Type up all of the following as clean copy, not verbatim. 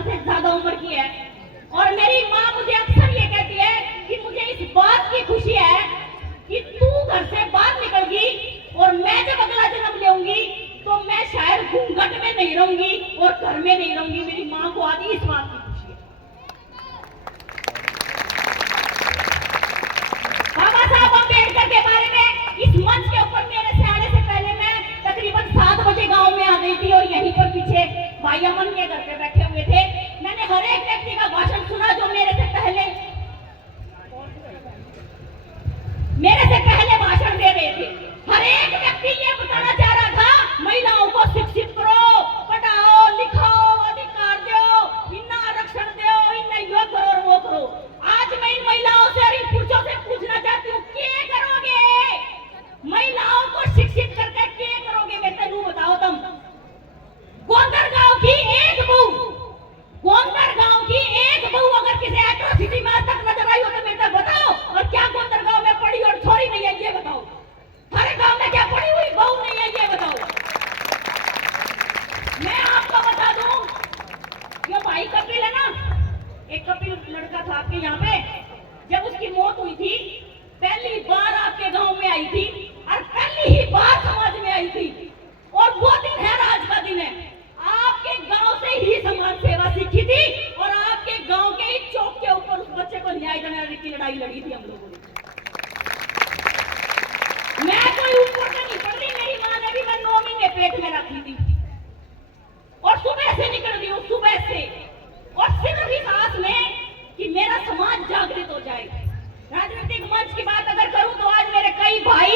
साल से ज्यादा उम्र की है। और मेरी माँ मुझे अक्सर ये कहती है कि मुझे इस बात की खुशी है कि तू घर से बाहर निकल गई और मैं जब अगला जन्म लेऊंगी तो मैं शायद घूंघट में नहीं रहूंगी और घर में नहीं रहूंगी। मेरी माँ को आदि इस बात की खुशी है। बाबा साहब अम्बेडकर के बारे में इस मंच के ऊपर मेरे से आने से पहले मैं तकरीबन 7 बजे गांव में आ गई थी और यहीं पर पीछे भाई अमन के घर पे बैठे हुए थे। मैंने हर एक व्यक्ति का भाषण सुना जो मेरे से पहले भाषण दे रहे थे। हर एक व्यक्ति ये बताना चाह रहा था महिलाओं को शिक्षित करो, पढ़ाओ, लिखाओ, अधिकार दो, इन्हें आरक्षण दो, इन्हें यो करो और वो करो। आज मैं इन महिलाओं से और इन पुरुषों से पूछना चाहती हूँ, क्या करोगे? महिलाओं को शिक्षित करके क्या करोगे? मैं तेनू बताओ तुम। गोंदर गांव की एक बहू अगर किसी एट्रोसिटी में आज तक नजर आई हो तो बेटा बताओ। और क्या गोंदर गांव में पड़ी और छोरी नहीं है ये बताओ। हर गांव में क्या पड़ी हुई बहू नहीं है ये बताओ। मैं आपको बता दूं, ये भाई कपिल है ना, एक कपिल लड़का था आपके यहाँ पे, जब उसकी मौत हुई थी पहली बार आपके गांव में आई थी और पहली ही बार समाज में आई थी। और वो दिन है, आज का दिन है। आपके गांव से ही समाज सेवा सीखी थी और आपके गांव के ही चौक के ऊपर उस बच्चे को न्याय दिलाने की लड़ाई लड़ी थी हम लोगों ने। मैं कोई ऊपर से नहीं पढ़ रही, मेरी माँ ने भी मैं 9 महीने पेट में रखी थी और सुबह से निकल गई हूँ, सुबह से, और सिर्फ इस आस में कि मेरा समाज जागृत हो जाए। राजनीतिक मंच की बात अगर करूं तो आज मेरे कई भाई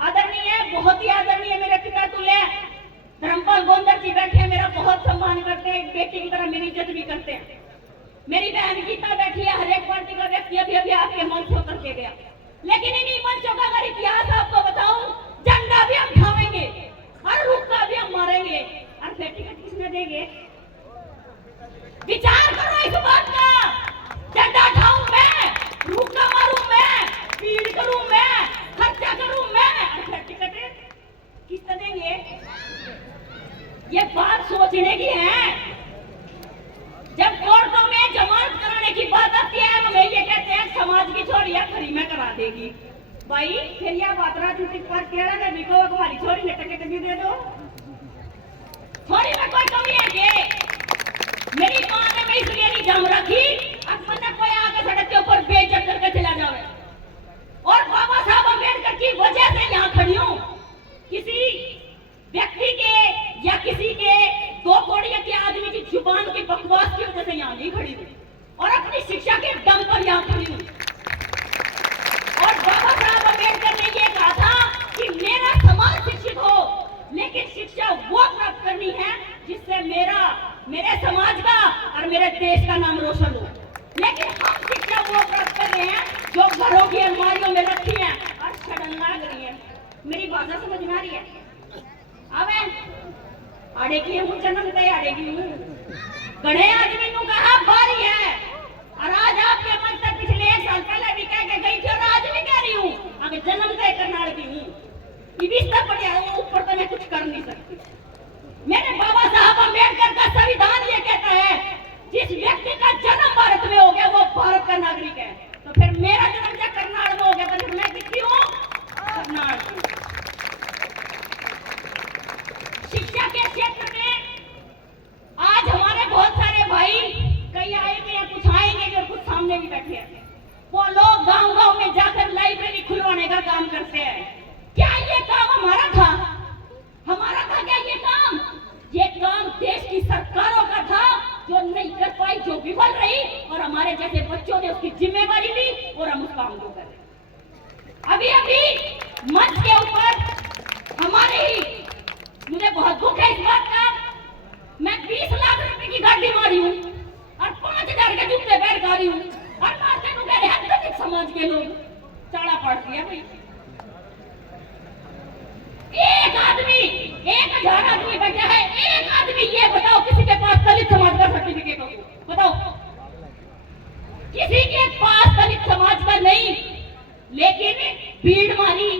आदरणीय, बहुत ही आदरणीय मेरे पिता तुल्य धर्मपाल गोंदर जी बैठे हैं, मेरा बहुत सम्मान करते हैं, बेटी की तरह मेरी इज्जत भी करते हैं। मेरी बहन गीता बैठी है, हर एक पार्टी का व्यक्ति अभी आपके मंच होकर के गया। लेकिन इन्हीं मंचों का अगर इतिहास आपको बताऊं, झंडा भी हम उठाएंगे और रुक्का भी हम मारेंगे और फिर टिकट किसने देंगे? विचार करो इस बात का। झंडा उठाऊं मैं, रुक्का मारूं मैं, भीड़ करूं मैं, खर्चा करूं मैं और फिर टिकट किसने देंगे? ये बात सोचने की है। जब कोर्टों में जमानत कराने की बात आती है हमें ये कहते हैं समाज की छोरियां खरी में करा देगी। भाई फिर यह बात राजनीतिक पर केड़ा देवी को हमारी छोरी ने टिकट भी दे दो। छोरी में कोई कमी है के? मेरी माँ ने मैं इसलिए नहीं जम रखी अब न कोई आगे सड़क के ऊपर बेइज्जत करके चला जाए। और बाबा साहब अम्बेडकर की वजह से यहाँ खड़ी हूँ। किसी व्यक्ति के या किसी के 2 कौड़ियों के आदमी की जुबान की बकवास की वजह से यहाँ नहीं खड़ी हूँ और अपनी शिक्षा के दम पर यहाँ खड़ी हूँ। और बाबा साहब अम्बेडकर ने ये कहा था कि मेरा समाज शिक्षित हो, लेकिन शिक्षा वो प्राप्त करनी है जिससे मेरे समाज का और मेरे देश का नाम रोशन हो। लेकिन हम शिक्षा वो प्राप्त कर रहे हैं जो घरों की अलमारियों में रखी है और छड़ंगा रही है। मेरी भाषा समझ में आ रही है? अबे आड़ेगी हूँ, जन्म दे आड़ेगी हूँ। गणे आदमी को कहा बारी है और आज आपके मन तक पिछले 1 साल पहले भी कह के गई थी और आज भी कह रही हूँ, अगर जन्म दे करनाल की हूँ। ये बिस्तर पड़ जाए ऊपर तो मैं कुछ कर नहीं सकती। मेरे बाबा साहब अम्बेडकर का संविधान ये कहता है जिस व्यक्ति का जन्म भारत में हो गया वो भारत का नागरिक है। तो फिर मेरा जन्म जब करनाल में हो गया तो मैं किसकी हूँ? करनाल की। शिक्षा के क्षेत्र में आज हमारे बहुत सारे भाई, कई आएंगे कुछ आएंगे और कुछ सामने भी बैठे हैं, वो लोग गांव-गांव में जाकर लाइब्रेरी खुलवाने का काम करते हैं। क्या ये काम हमारा था? हमारा था क्या ये काम? ये काम देश की सरकारों का था जो नहीं कर पाई, जो विफल रही और हमारे जैसे बच्चों ने उसकी जिम्मेवारी ली और हम उस काम को कर रहे। अभी मंच के ऊपर हमारे ही, मुझे बहुत दुख है इस बात का, मैं 20 लाख रुपए की गाड़ी मारी हूँ और 5000 के जूते पैर खा रही हूँ और मारते को कह रहे हैं दलित समाज के लोग चाड़ा पाड़ दिया। भाई 1000 आदमी बैठा है, एक आदमी ये बताओ किसी के पास दलित समाज का सर्टिफिकेट हो? बताओ, किसी के पास दलित समाज का नहीं। लेकिन भीड़ मारी,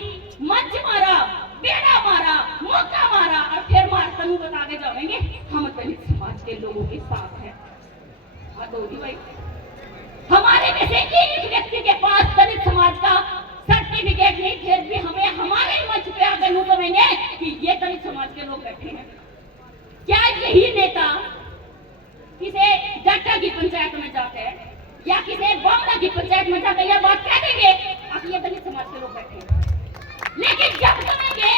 मंच मारा, बेड़ा मारा, मौका मारा और फिर मार तनु बता के जाएंगे हम दलित समाज के लोगों के साथ हैं। बात होगी भाई। हमारे में से एक व्यक्ति के पास दलित समाज का सर्टिफिकेट नहीं, फिर भी हमें हमारे मंच पे आकर यूं कहेंगे कि ये दलित समाज के लोग बैठे हैं। क्या यही नेता किसी जट्टा की पंचायत में जाकर या किसी बामना की पंचायत में जाकर यह बात कह देंगे अब ये दलित समाज के लोग बैठे हैं? लेकिन जब कहेंगे,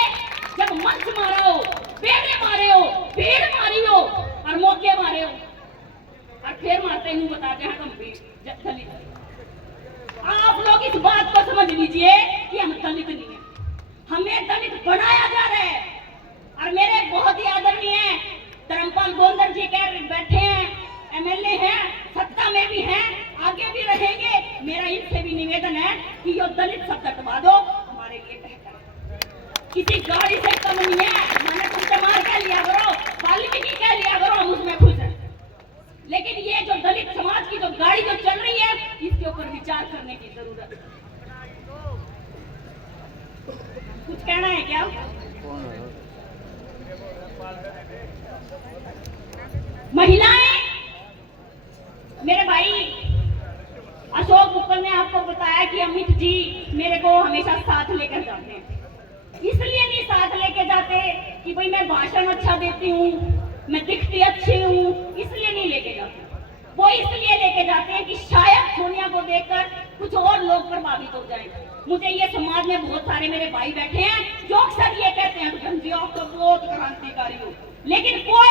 जब मंच मारा हो, पेड़े मारे हो, भीड़ मारी हो और मौके मारे हो और फिर मारते हूँ बताते हैं हम भी दलित। आप लोग इस बात को समझ लीजिए कि हम दलित नहीं है, हमें दलित बनाया जा रहा है। और मेरे बहुत ही आदरणीय धर्मपाल गोंदर जी कह बैठे हैं, एमएलए हैं, सत्ता में भी हैं, आगे भी रहेंगे। मेरा इनसे भी निवेदन है कि ये दलित शब्द हटवा दो, हमारे लिए बेहतर है। किसी गाड़ी से कम नहीं है, मैंने तुमसे मार कह लिया करो, वाल्मीकि कह लिया करो, हम उसमें खुश हैं। लेकिन ये जो दलित समाज की जो गाड़ी जो चल रही है, इसके ऊपर विचार करने की जरूरत है। कुछ कहना है क्या? महिलाएं, मेरे भाई अशोक उपल ने आपको बताया कि अमित जी मेरे को हमेशा साथ लेकर जाते हैं। इसलिए नहीं साथ लेके जाते कि भाई मैं भाषण अच्छा देती हूँ, मैं दिखती अच्छी हूँ, इसलिए नहीं लेके जाते। वो इसलिए लेके जाते हैं कि शायद सोनिया को देखकर कुछ और लोग प्रभावित हो जाएं। मुझे ये समाज में बहुत सारे मेरे भाई बैठे हैं जो अक्सर ये कहते हैं, आप तो बहुत क्रांतिकारी हो, लेकिन कोई